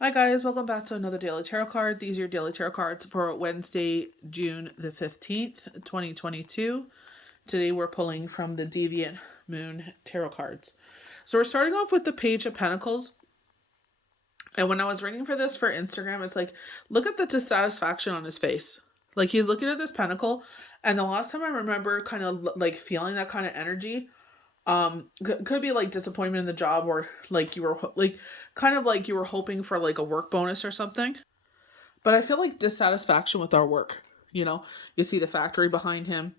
Hi guys, welcome back to another daily tarot card. These are your daily tarot cards for Wednesday, June the 15th, 2022. Today we're pulling from the Deviant Moon tarot cards. So we're starting off with the Page of Pentacles. And when I was reading for this for Instagram, it's like, look at the dissatisfaction on his face. Like he's looking at this pentacle, and the last time I remember kind of like feeling that kind of energy, could be like disappointment in the job, or like you were like kind of like you were hoping for like a work bonus or something. But I feel like dissatisfaction with our work. You see the factory behind him.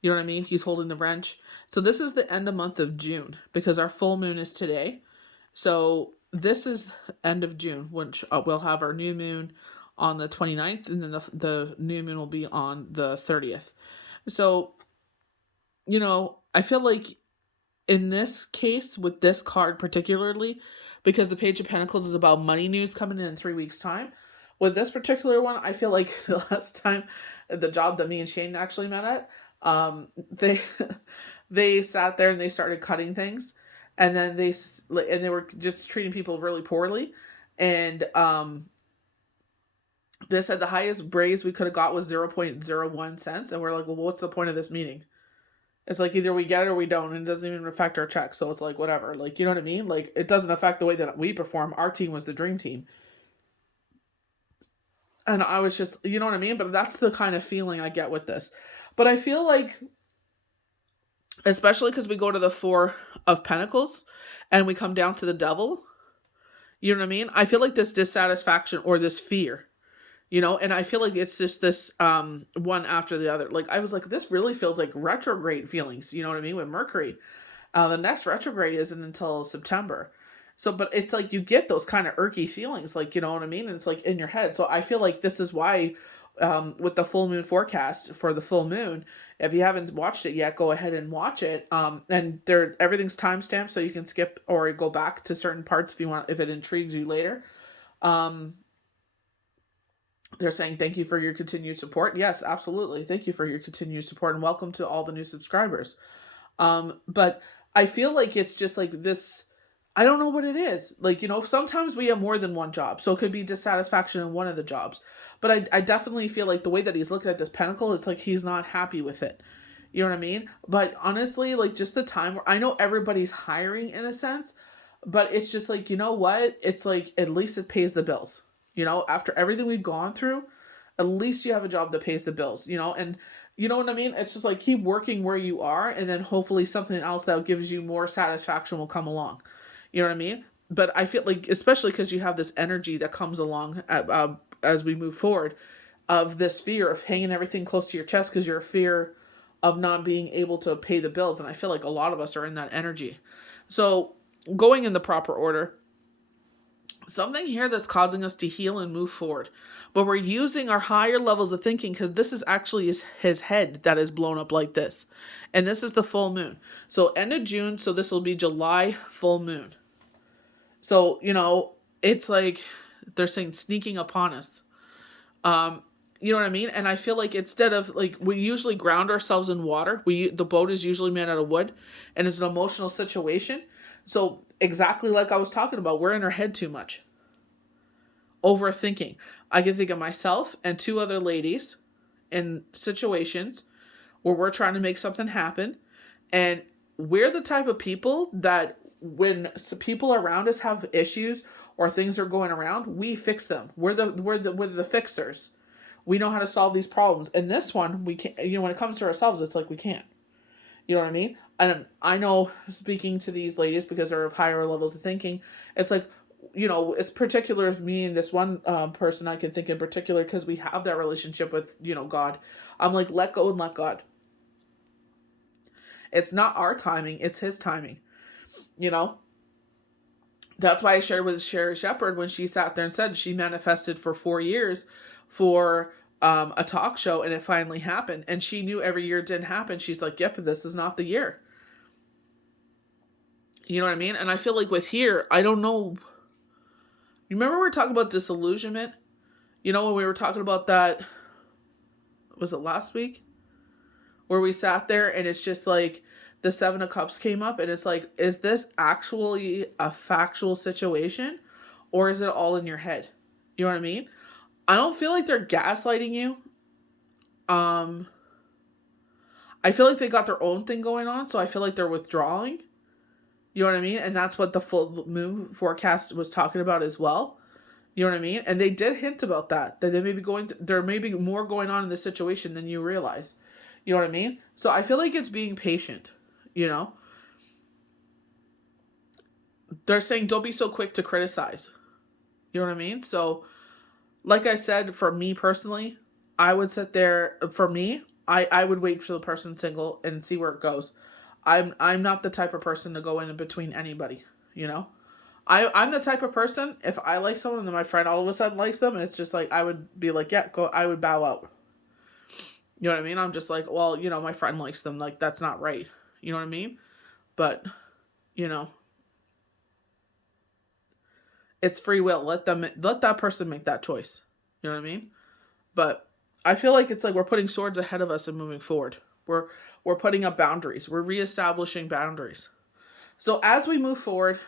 You know what I mean? He's holding the wrench. So this is the end of month of June because our full moon is today. So this is end of June, which we'll have our new moon on the 29th, and then the new moon will be on the 30th. So, I feel like in this case, with this card particularly, because the Page of Pentacles is about money news coming in 3 weeks' time, with this particular one, I feel like the last time, the job that me and Shane actually met at, they they sat there and they started cutting things, and then they were just treating people really poorly, and they said the highest raise we could have got was 0.01 cents, and we're like, well, what's the point of this meeting? It's like either we get it or we don't, and it doesn't even affect our check. So it's like whatever. Like, you know what I mean? Like, it doesn't affect the way that we perform. Our team was the dream team. And I was just, you know what I mean? But that's the kind of feeling I get with this. But I feel like, especially because we go to the Four of Pentacles and we come down to the Devil, you know what I mean? I feel like this dissatisfaction or this fear, and I feel like it's just this one after the other. Like, I was like, this really feels like retrograde feelings, you know what I mean, with Mercury. The next retrograde isn't until September. So, but it's like you get those kind of irky feelings, like, you know what I mean? And it's like in your head. So I feel like this is why, with the full moon forecast for the full moon, if you haven't watched it yet, go ahead and watch it. And everything's timestamped, so you can skip or go back to certain parts if you want, if it intrigues you later. They're saying thank you for your continued support. Yes, absolutely. Thank you for your continued support, and welcome to all the new subscribers. But I feel like it's just like this. I don't know what it is. Like, sometimes we have more than one job. So it could be dissatisfaction in one of the jobs. But I definitely feel like the way that he's looking at this pentacle, it's like he's not happy with it. You know what I mean? But honestly, like, just the time where I know everybody's hiring in a sense, but it's just like, you know what? It's like, at least it pays the bills. After everything we've gone through, at least you have a job that pays the bills, and you know what I mean? It's just like, keep working where you are, and then hopefully something else that gives you more satisfaction will come along. You know what I mean? But I feel like, especially because you have this energy that comes along as we move forward, of this fear of hanging everything close to your chest because you're a fear of not being able to pay the bills. And I feel like a lot of us are in that energy. So going in the proper order, something here that's causing us to heal and move forward. But we're using our higher levels of thinking, because this is actually his head that is blown up like this. And this is the full moon. So end of June, so this will be July full moon. So, it's like they're saying sneaking upon us. You know what I mean? And I feel like instead of, like, we usually ground ourselves in water. The boat is usually made out of wood, and it's an emotional situation. So exactly like I was talking about, we're in our head too much. Overthinking. I can think of myself and two other ladies in situations where we're trying to make something happen, and we're the type of people that when people around us have issues or things are going around, we fix them. We're the fixers. We know how to solve these problems. And this one, we can't. When it comes to ourselves, it's like we can't. You know what I mean? And I know, speaking to these ladies, because they're of higher levels of thinking, it's like, it's particular to me and this one person I can think in particular, because we have that relationship with, God. I'm like, let go and let God. It's not our timing, it's his timing. That's why I shared with Sherry Shepherd when she sat there and said she manifested for 4 years for a talk show, and it finally happened. And she knew every year it didn't happen. She's like, yep, this is not the year. You know what I mean? And I feel like with here, I don't know. You remember we were talking about disillusionment? When we were talking about that, was it last week? Where we sat there and it's just like the Seven of Cups came up, and it's like, is this actually a factual situation? or is it all in your head? You know what I mean? I don't feel like they're gaslighting you. Um, I feel like they got their own thing going on, so I feel like they're withdrawing. You know what I mean? And that's what the full moon forecast was talking about as well. You know what I mean? And they did hint about that they may be there may be more going on in this situation than you realize. You know what I mean? So I feel like it's being patient, you know? They're saying don't be so quick to criticize. You know what I mean? So, like I said, for me personally, I would sit there. For me, I would wait for the person single and see where it goes. I'm not the type of person to go in between anybody. You know, I'm the type of person, if I like someone and then my friend all of a sudden likes them, and it's just like I would be like, yeah, go. I would bow out. You know what I mean? I'm just like, well, you know, my friend likes them. Like that's not right. You know what I mean? But you know, it's free will. Let that person make that choice. You know what I mean? But I feel like it's like we're putting swords ahead of us and moving forward. We're putting up boundaries. We're reestablishing boundaries. So as we move forward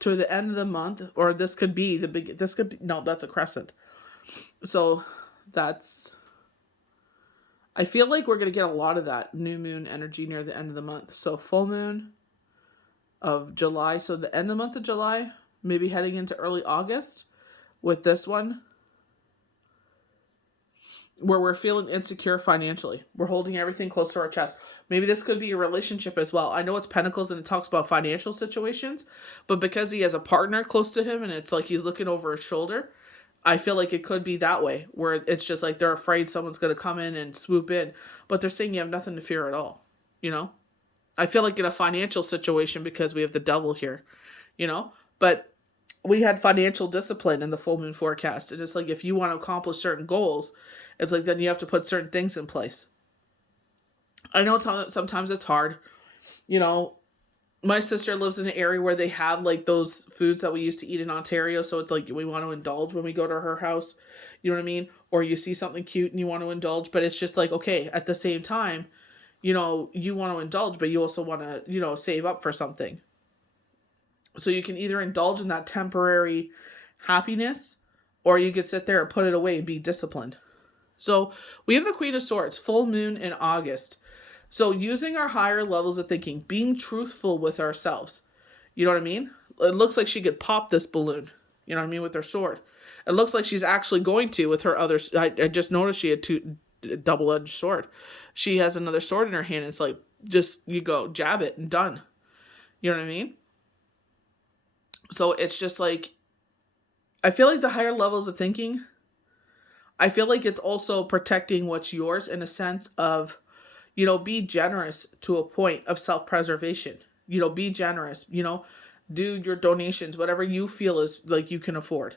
to the end of the month, or this could be the big. This could be no. That's a crescent. So that's. I feel like we're gonna get a lot of that new moon energy near the end of the month. So full moon of July. So the end of the month of July, maybe heading into early August with this one, where we're feeling insecure financially. We're holding everything close to our chest. Maybe this could be a relationship as well. I know it's Pentacles and it talks about financial situations, but because he has a partner close to him and it's like he's looking over his shoulder, I feel like it could be that way, where it's just like they're afraid someone's going to come in and swoop in, but they're saying you have nothing to fear at all, you know? I feel like in a financial situation, because we have the devil here, you know? But we had financial discipline in the full moon forecast. And it's like, if you want to accomplish certain goals, it's like, then you have to put certain things in place. I know sometimes it's hard. You know, my sister lives in an area where they have like those foods that we used to eat in Ontario. So it's like we want to indulge when we go to her house. You know what I mean? Or you see something cute and you want to indulge. But it's just like, okay, at the same time, you know, you want to indulge, but you also want to, you know, save up for something. So you can either indulge in that temporary happiness, or you could sit there and put it away and be disciplined. So we have the Queen of Swords, full moon in August. So using our higher levels of thinking, being truthful with ourselves. You know what I mean? It looks like she could pop this balloon, you know what I mean, with her sword. It looks like she's actually going to with her other. I just noticed she had two double-edged sword. She has another sword in her hand. And it's like, just, you go, jab it and done. You know what I mean? So it's just like, I feel like the higher levels of thinking, I feel like it's also protecting what's yours in a sense of, you know, be generous to a point of self-preservation. You know, be generous, you know, do your donations, whatever you feel is like you can afford.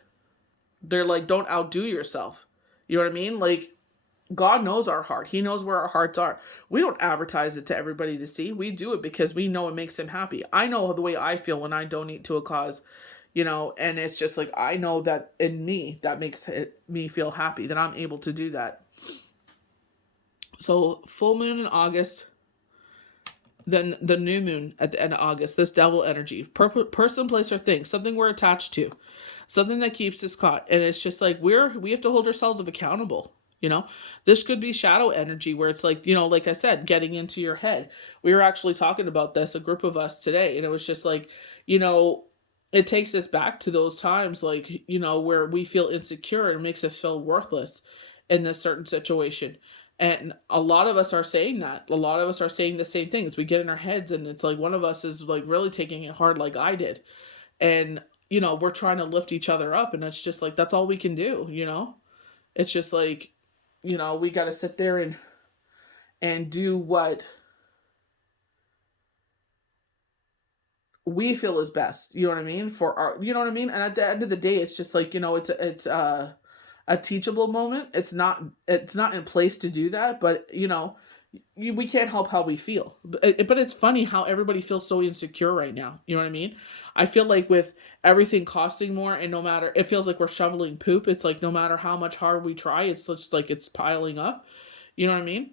They're like, don't outdo yourself. You know what I mean? Like, God knows our heart. He knows where our hearts are. We don't advertise it to everybody to see. We do it because we know it makes him happy. I know the way I feel when I donate to a cause, you know, and it's just like, I know that in me, that makes me feel happy that I'm able to do that. So full moon in August, then the new moon at the end of August, this devil energy, person, place, or thing, something we're attached to, something that keeps us caught. And it's just like, we have to hold ourselves accountable. You know, this could be shadow energy where it's like, you know, like I said, getting into your head. We were actually talking about this, a group of us today, and it was just like, you know, it takes us back to those times, like, you know, where we feel insecure and makes us feel worthless in this certain situation. And a lot of us are saying that. A lot of us are saying the same things. We get in our heads and it's like one of us is like really taking it hard like I did. And, you know, we're trying to lift each other up, and it's just like, that's all we can do, you know? It's just like, you know, we got to sit there and do what we feel is best. You know what I mean? For our, you know what I mean? And at the end of the day, it's just like, you know, it's a teachable moment. It's not in place to do that, but you know, we can't help how we feel. But it's funny how everybody feels so insecure right now. You know what I mean? I feel like with everything costing more, and no matter, it feels like we're shoveling poop. It's like no matter how much hard we try, it's just like it's piling up. You know what I mean?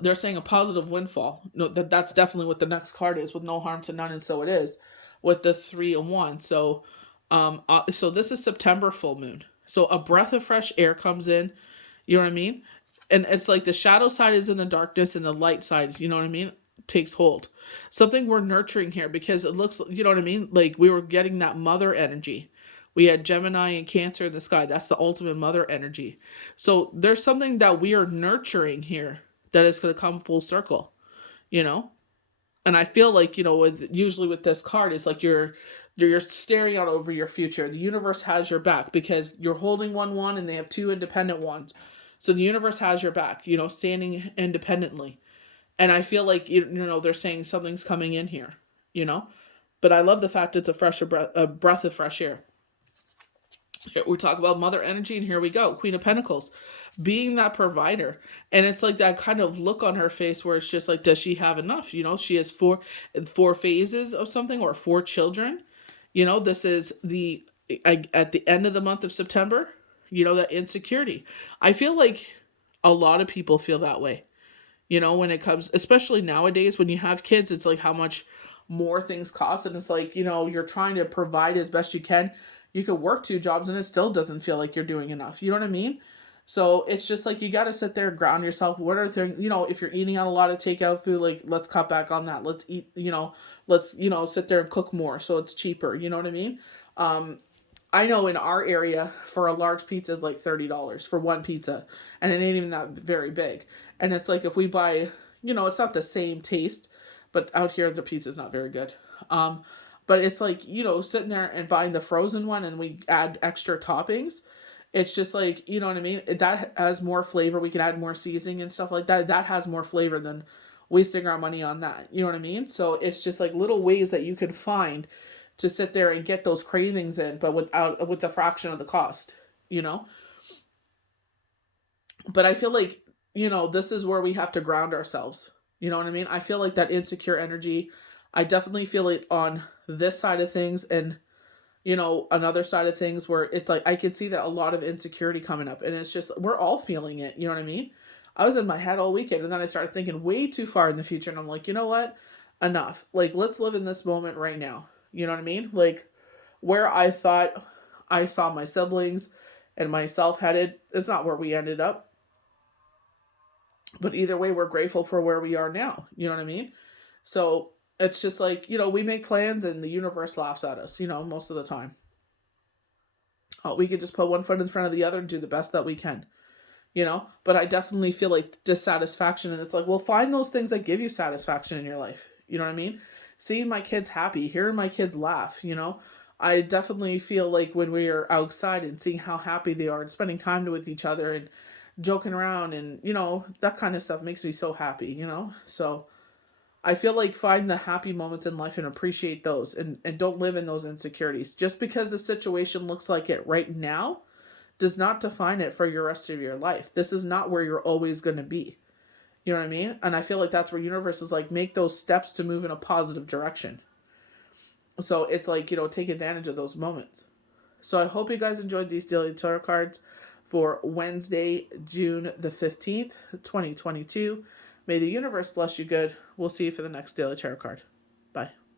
They're saying a positive windfall. No, that's definitely what the next card is, with no harm to none, and so it is with the 3 and 1. So So this is September full moon. So a breath of fresh air comes in. You know what I mean? And it's like the shadow side is in the darkness and the light side, you know what I mean, takes hold. Something we're nurturing here because it looks, you know what I mean? Like we were getting that mother energy. We had Gemini and Cancer in the sky. That's the ultimate mother energy. So there's something that we are nurturing here that is going to come full circle, you know? And I feel like, you know, with usually with this card, it's like you're staring out over your future. The universe has your back because you're holding one and they have two independent ones. So the universe has your back, you know, standing independently. And I feel like you know they're saying something's coming in here, you know. But I love the fact it's a breath of fresh air. We talk about mother energy, and here we go, Queen of Pentacles, being that provider. And it's like that kind of look on her face where it's just like, does she have enough? You know, she has four phases of something, or four children. You know, this is at the end of the month of September, you know, that insecurity. I feel like a lot of people feel that way, you know, when it comes, especially nowadays when you have kids, it's like how much more things cost. And it's like, you know, you're trying to provide as best you can. You could work two jobs and it still doesn't feel like you're doing enough. You know what I mean? So it's just like you got to sit there, ground yourself. What are things, you know, if you're eating on a lot of takeout food, like let's cut back on that. Let's eat, you know, let's, you know, sit there and cook more so it's cheaper. You know what I mean? I know in our area for a large pizza is like $30 for one pizza, and it ain't even that very big. And it's like if we buy, you know, it's not the same taste, but out here the pizza's not very good. Um, but it's like, you know, sitting there and buying the frozen one and we add extra toppings. It's just like, you know what I mean? That has more flavor. We can add more seasoning and stuff like that. That has more flavor than wasting our money on that. You know what I mean? So it's just like little ways that you can find to sit there and get those cravings in, but with the fraction of the cost, you know? But I feel like, you know, this is where we have to ground ourselves. You know what I mean? I feel like that insecure energy, I definitely feel it on this side of things, and, you know, another side of things where it's like I can see that a lot of insecurity coming up, and it's just we're all feeling it, you know what I mean? I was in my head all weekend, and then I started thinking way too far in the future, and I'm like, you know what? Enough. Like, let's live in this moment right now. You know what I mean? Like, where I thought I saw my siblings and myself headed, it's not where we ended up. But either way, we're grateful for where we are now. You know what I mean? So it's just like, you know, we make plans and the universe laughs at us, you know, most of the time. We could just put one foot in front of the other and do the best that we can, you know? But I definitely feel like dissatisfaction. And it's like, well, find those things that give you satisfaction in your life. You know what I mean? Seeing my kids happy, hearing my kids laugh, you know? I definitely feel like when we are outside and seeing how happy they are and spending time with each other and joking around and, you know, that kind of stuff makes me so happy, you know? So I feel like find the happy moments in life and appreciate those, and don't live in those insecurities. Just because the situation looks like it right now does not define it for your rest of your life. This is not where you're always going to be. You know what I mean? And I feel like that's where universe is like, make those steps to move in a positive direction. So it's like, you know, take advantage of those moments. So I hope you guys enjoyed these daily tarot cards for Wednesday, June the 15th, 2022. May the universe bless you good. We'll see you for the next daily tarot card.